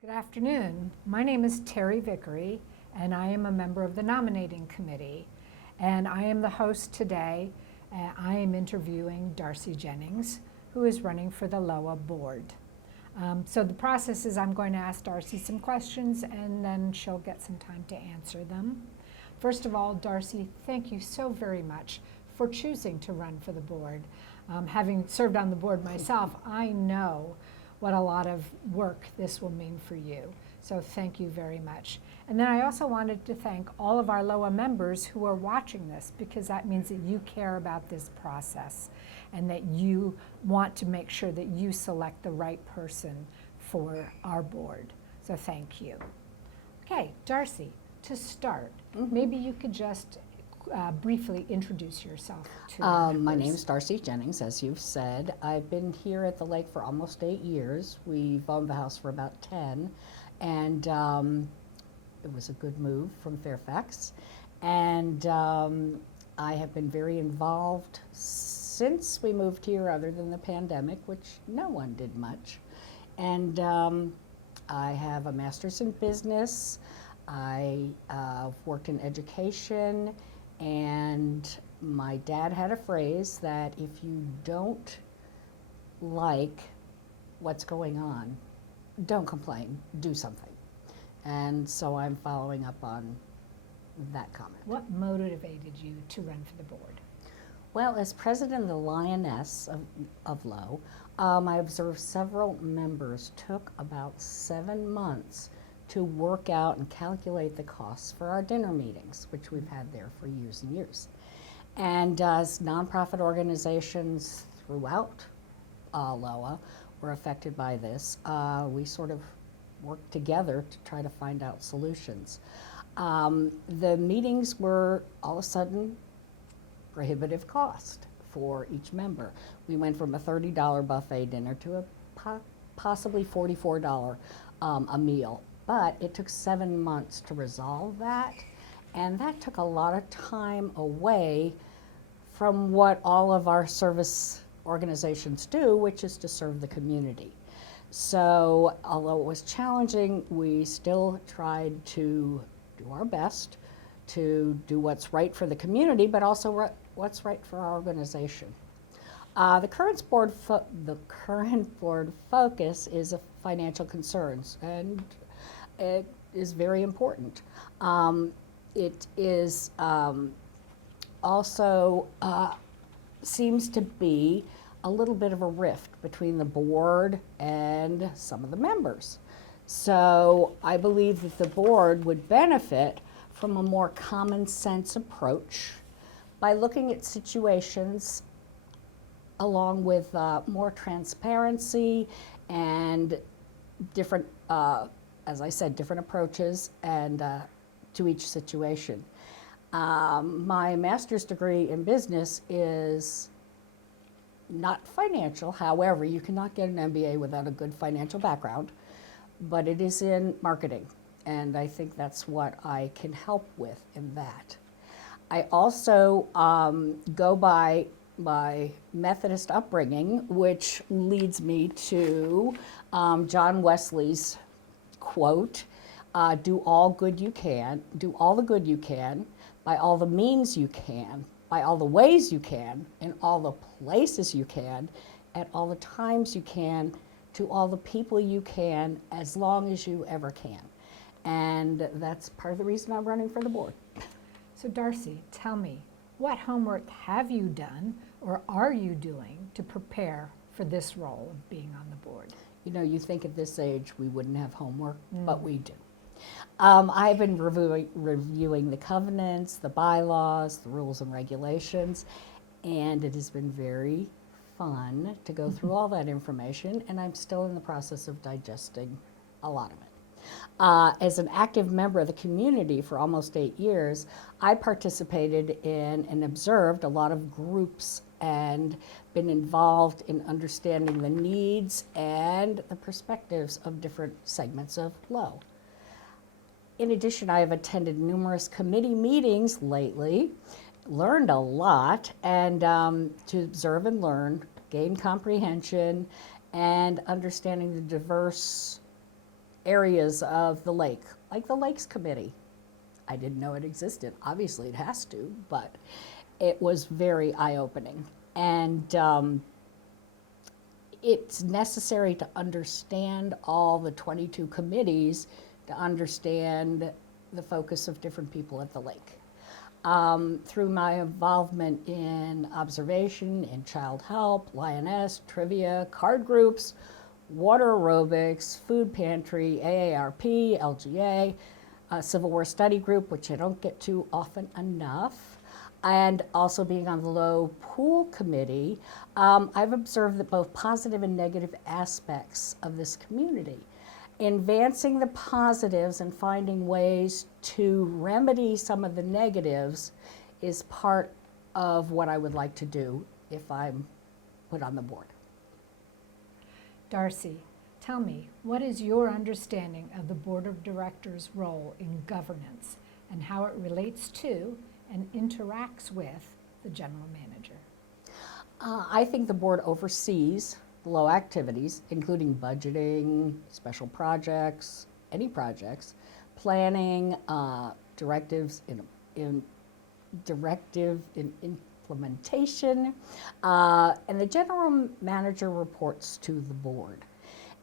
Good afternoon. My name is Terry Vickery, and I am a member of the nominating committee. And I am the host today. I am interviewing Darcy Jennings, who is running for the LOWA board. So the process is I'm going to ask Darcy some questions, and then she'll get some time to answer them. First of all, Darcy, thank you so very much for choosing to run for the board. Having served on the board myself, I know what a lot of work this will mean for you. So thank you very much. And then I also wanted to thank all of our LOWA members who are watching this, because that means that you care about this process and that you want to make sure that you select the right person for our board. So thank you. Okay, Darcy, to start, maybe you could just briefly introduce yourself to our My members. name is Darcy Jennings, as you've said. I've been here at the lake for almost 8 years. We've owned the house for about 10, and it was a good move from Fairfax. And I have been very involved since we moved here, other than the pandemic, which no one did much. And I have a master's in business. I worked in education. And my dad had a phrase that if you don't like what's going on, don't complain, do something. And so I'm following up on that comment. What motivated you to run for the board? Well, as president of the Lioness of Low, I observed several members took about 7 months to work out and calculate the costs for our dinner meetings, which we've had there for years and years. And as nonprofit organizations throughout LOWA were affected by this, we sort of worked together to try to find out solutions. The meetings were all of a sudden prohibitive cost for each member. We went from a $30 buffet dinner to a possibly $44 a meal. But it took 7 months to resolve that, and that took a lot of time away from what all of our service organizations do, which is to serve the community. So although it was challenging, we still tried to do our best to do what's right for the community, but also what's right for our organization. The current board focus is financial concerns, and it is very important. It is also seems to be a little bit of a rift between the board and some of the members. So I believe that the board would benefit from a more common sense approach by looking at situations along with more transparency and different as I said, different approaches and to each situation. My master's degree in business is not financial. However, you cannot get an MBA without a good financial background, but it is in marketing, and I think that's what I can help with in that. I also go by my Methodist upbringing, which leads me to John Wesley's quote, do all the good you can, by all the means you can, by all the ways you can, in all the places you can, at all the times you can, to all the people you can, as long as you ever can. And that's part of the reason I'm running for the board. So Darcy, tell me, what homework have you done or are you doing to prepare for this role of being on the board? You know, you think at this age we wouldn't have homework, but we do. I've been reviewing the covenants, the bylaws, the rules and regulations, and it has been very fun to go through all that information, and I'm still in the process of digesting a lot of it. As an active member of the community for almost 8 years, I participated in and observed a lot of groups and been involved in understanding the needs and the perspectives of different segments of LOW. In addition, I have attended numerous committee meetings lately, learned a lot, and to observe and learn, gain comprehension, and understanding the diverse areas of the lake, like the Lakes Committee. I didn't know it existed. Obviously, it has to, but it was very eye-opening. And it's necessary to understand all the 22 committees to understand the focus of different people at the lake. Through my involvement in observation, in child help, lioness, trivia, card groups, water aerobics, food pantry, AARP, LGA, Civil War Study Group, which I don't get to often enough, and also being on the LOWA Pool Committee, I've observed that both positive and negative aspects of this community. Advancing the positives and finding ways to remedy some of the negatives is part of what I would like to do if I'm put on the board. Darcy, tell me, what is your understanding of the Board of Directors' role in governance and how it relates to and interacts with the general manager? I think the board oversees LOWA activities, including budgeting, special projects, any projects, planning, directives in implementation, and the general manager reports to the board.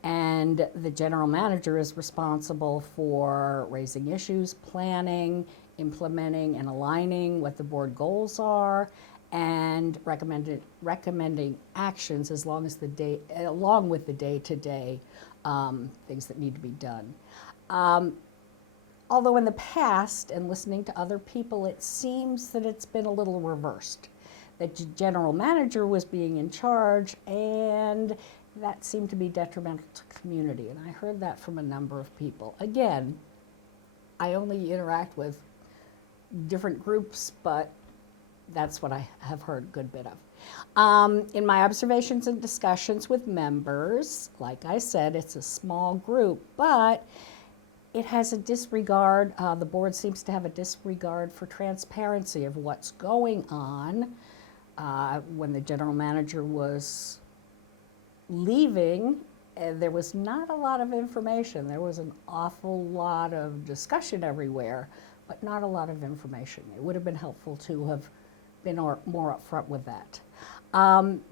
And the general manager is responsible for raising issues, planning, implementing, and aligning what the board goals are, and recommending actions along with the day-to-day things that need to be done. Although in the past, and listening to other people, it seems that it's been a little reversed. That the general manager was being in charge, and that seemed to be detrimental to the community. And I heard that from a number of people. Again, I only interact with different groups, but that's what I have heard a good bit of. In my observations and discussions with members, like I said, it's a small group, but it has a disregard, the board seems to have a disregard for transparency of what's going on. When the general manager was leaving, there was not a lot of information. There was an awful lot of discussion everywhere, but not a lot of information. It would have been helpful to have been more upfront with that.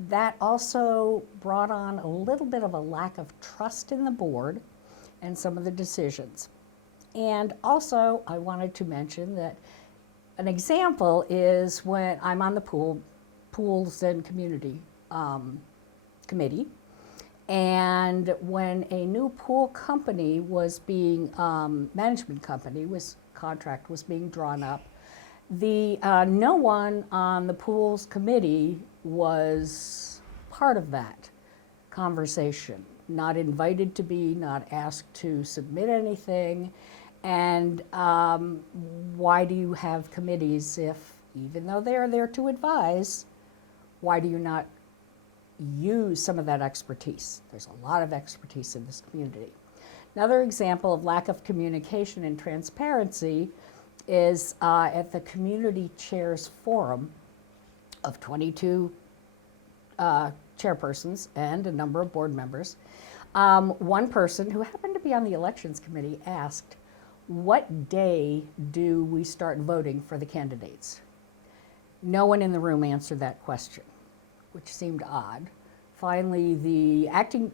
That also brought on a little bit of a lack of trust in the board and some of the decisions. And also, I wanted to mention that an example is when I'm on the Pools and Community Committee, and when a new pool company was being, management company contract was being drawn up, no one on the Pools Committee was part of that conversation, not invited to be, not asked to submit anything. And why do you have committees if, even though they're there to advise, why do you not use some of that expertise? There's a lot of expertise in this community. Another example of lack of communication and transparency is at the Community Chairs Forum of 22 chairpersons and a number of board members. One person who happened to be on the Elections Committee asked, what day do we start voting for the candidates? No one in the room answered that question, which seemed odd. Finally, the acting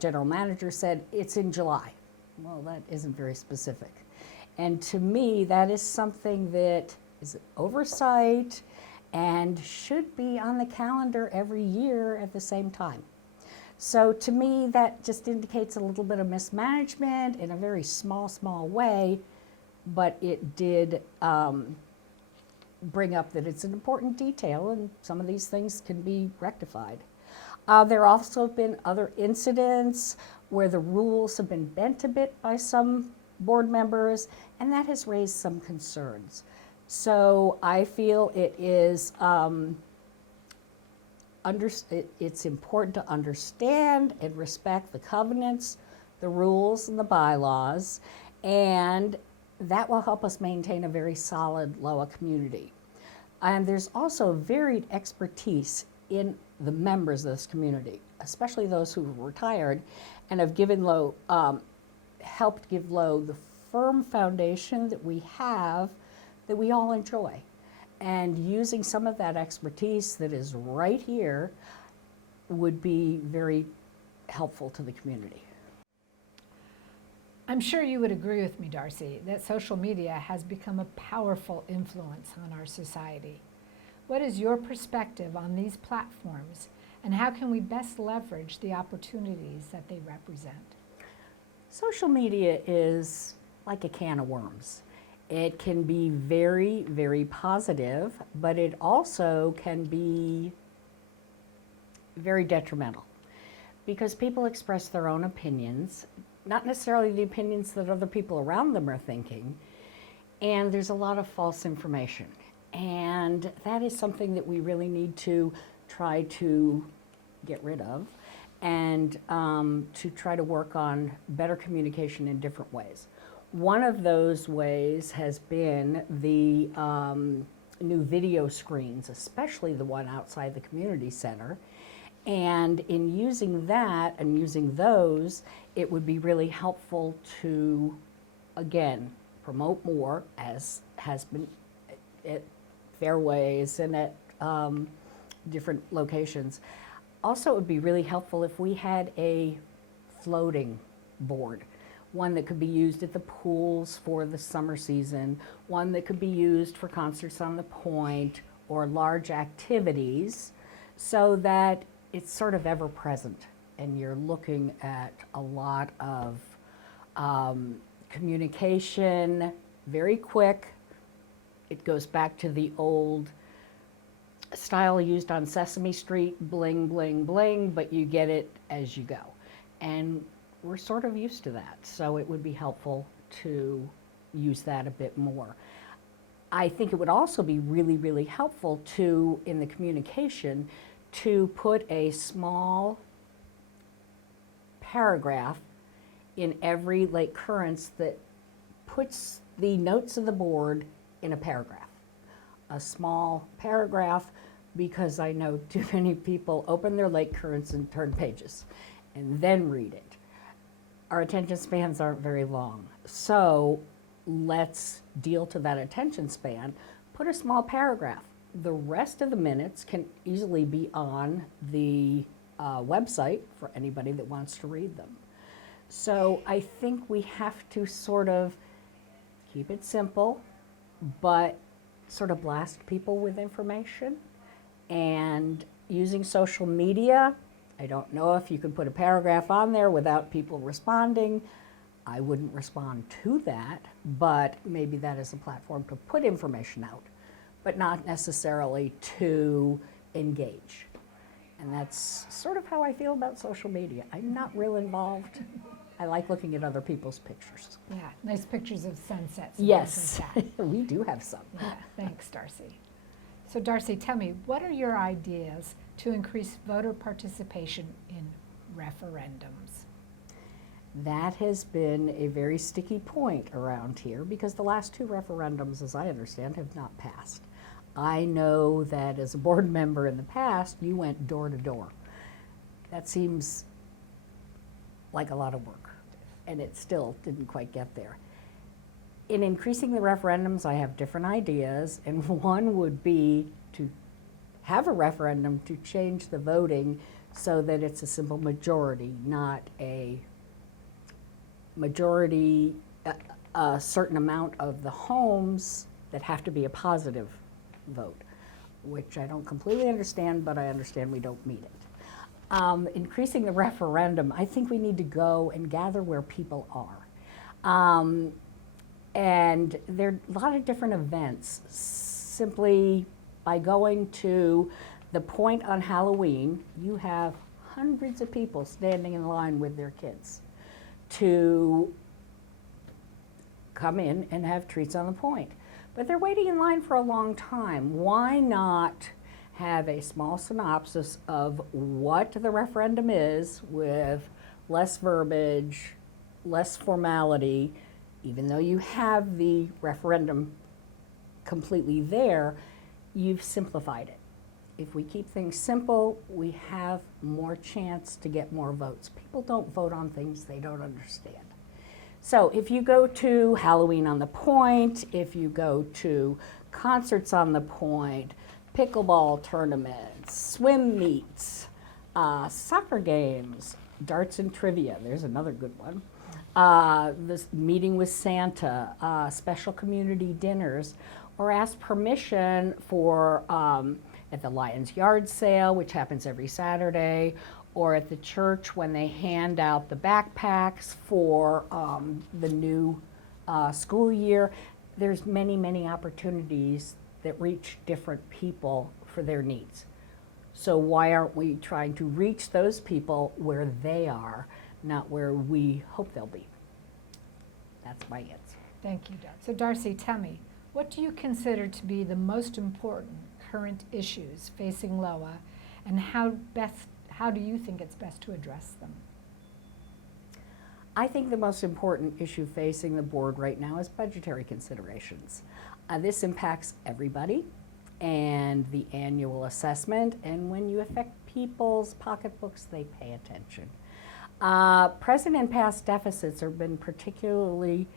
general manager said, it's in July. Well, that isn't very specific. And to me, that is something that is oversight and should be on the calendar every year at the same time. So to me, that just indicates a little bit of mismanagement in a very small way, but it did bring up that it's an important detail and some of these things can be rectified. There have also been other incidents where the rules have been bent a bit by some board members, and that has raised some concerns. So I feel it is it's important to understand and respect the covenants, the rules, and the bylaws, and that will help us maintain a very solid LOWA community. And there's also varied expertise in the members of this community, especially those who have retired and have given helped give LOWA the firm foundation that we have, that we all enjoy. And using some of that expertise that is right here would be very helpful to the community. I'm sure you would agree with me, Darcy, that social media has become a powerful influence on our society. What is your perspective on these platforms, and how can we best leverage the opportunities that they represent? Social media is like a can of worms. It can be very, very positive, but it also can be very detrimental because people express their own opinions, not necessarily the opinions that other people around them are thinking, and there's a lot of false information. And that is something that we really need to try to get rid of, and to try to work on better communication in different ways. One of those ways has been the new video screens, especially the one outside the community center. And in using that and using those, it would be really helpful to, again, promote more, as has been at fairways and at different locations. Also, it would be really helpful if we had a floating board, one that could be used at the pools for the summer season, one that could be used for concerts on the point or large activities, so that it's sort of ever present and you're looking at a lot of communication, very quick. It goes back to the old style used on Sesame Street, bling, bling, bling, but you get it as you go. And we're sort of used to that, so it would be helpful to use that a bit more. I think it would also be really, really helpful to, in the communication, to put a small paragraph in every late occurrence that puts the notes of the board in a paragraph. A small paragraph, because I know too many people open their late currents and turn pages and then read it. Our attention spans aren't very long, so let's deal to that attention span. Put a small paragraph. The rest of the minutes can easily be on the website for anybody that wants to read them. So I think we have to sort of keep it simple, but sort of blast people with information. And using social media, I don't know if you could put a paragraph on there without people responding. I wouldn't respond to that, but maybe that is a platform to put information out, but not necessarily to engage. And that's sort of how I feel about social media. I'm not real involved. I like looking at other people's pictures. Yeah, nice pictures of sunsets. And Yes, things like that. we do have some. Yeah, thanks, Darcy. So Darcy, tell me, what are your ideas to increase voter participation in referendums? That has been a very sticky point around here because the last two referendums, as I understand, have not passed. I know that as a board member in the past, you went door to door. That seems like a lot of work, and it still didn't quite get there. In increasing the referendums, I have different ideas, and one would be to have a referendum to change the voting so that it's a simple majority, not a majority, a certain amount of the homes that have to be a positive vote, which I don't completely understand, but I understand we don't meet it. Increasing the referendum, I think we need to go and gather where people are. And there are a lot of different events. Simply by going to the point on Halloween, you have hundreds of people standing in line with their kids to come in and have treats on the point. But they're waiting in line for a long time. Why not have a small synopsis of what the referendum is with less verbiage, less formality, even though you have the referendum completely there, you've simplified it. If we keep things simple, we have more chance to get more votes. People don't vote on things they don't understand. So if you go to Halloween on the Point, if you go to concerts on the Point, pickleball tournaments, swim meets, soccer games, darts and trivia, there's another good one. This meeting with Santa, special community dinners, or ask permission for at the Lions Yard sale, which happens every Saturday, or at the church when they hand out the backpacks for the new school year. There's many, many opportunities that reach different people for their needs. So why aren't we trying to reach those people where they are, not where we hope they'll be? That's my answer. Thank you, Darcy. So Darcy, tell me, what do you consider to be the most important current issues facing LOWA, and how do you think it's best to address them? I think the most important issue facing the board right now is budgetary considerations. This impacts everybody, and the annual assessment, and when you affect people's pocketbooks, they pay attention. Present and past deficits have been particularly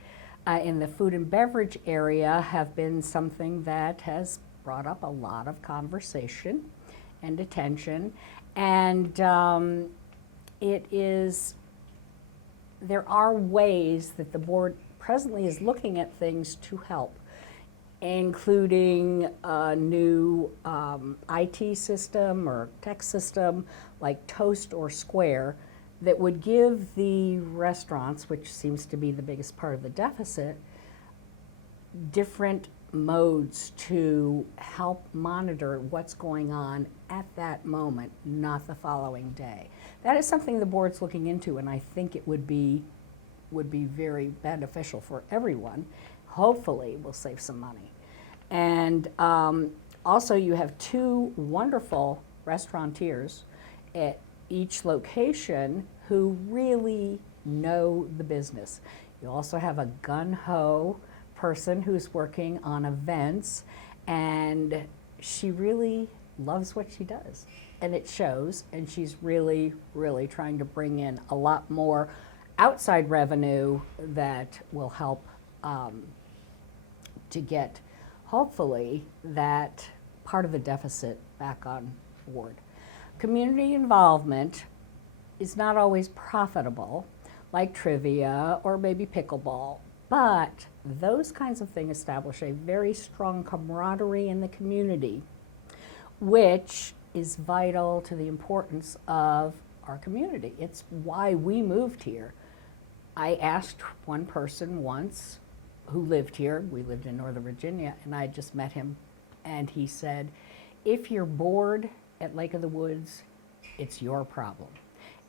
in the food and beverage area have been something that has brought up a lot of conversation and attention, and there are ways that the board presently is looking at things to help, including a new IT system or tech system like Toast or Square that would give the restaurants, which seems to be the biggest part of the deficit, different modes to help monitor what's going on at that moment, not the following day. That is something the board's looking into, and I think it would be very beneficial for everyone. Hopefully, we'll save some money. And also, you have two wonderful restaurateurs at each location who really know the business. You also have a gun-ho person who's working on events, and she really loves what she does. And it shows, and she's really, really trying to bring in a lot more outside revenue that will help to get, hopefully, that part of the deficit back on board. Community involvement is not always profitable, like trivia or maybe pickleball, but those kinds of things establish a very strong camaraderie in the community, which is vital to the importance of our community. It's why we moved here. I asked one person once who lived here, we lived in Northern Virginia, and I just met him, and he said, if you're bored at Lake of the Woods, it's your problem.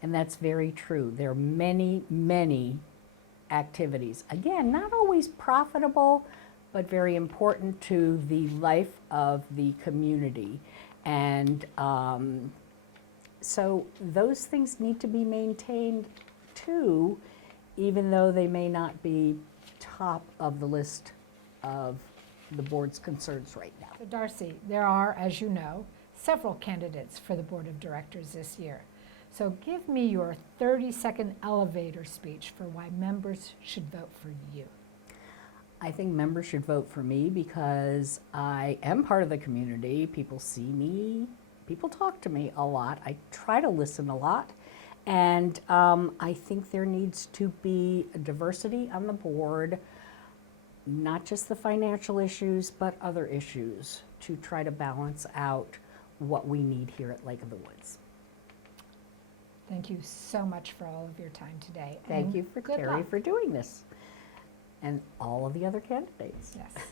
And that's very true. There are many, many activities. Again, not always profitable, but very important to the life of the community. And so those things need to be maintained too, even though they may not be top of the list of the board's concerns right now. So Darcy, there are, as you know, several candidates for the Board of Directors this year. So give me your 30-second elevator speech for why members should vote for you. I think members should vote for me because I am part of the community. People see me, people talk to me a lot. I try to listen a lot. And I think there needs to be a diversity on the board, not just the financial issues, but other issues to try to balance out what we need here at Lake of the Woods. Thank you so much for all of your time today. Thank you for good Terry luck. for doing this, and all of the other candidates. Yes.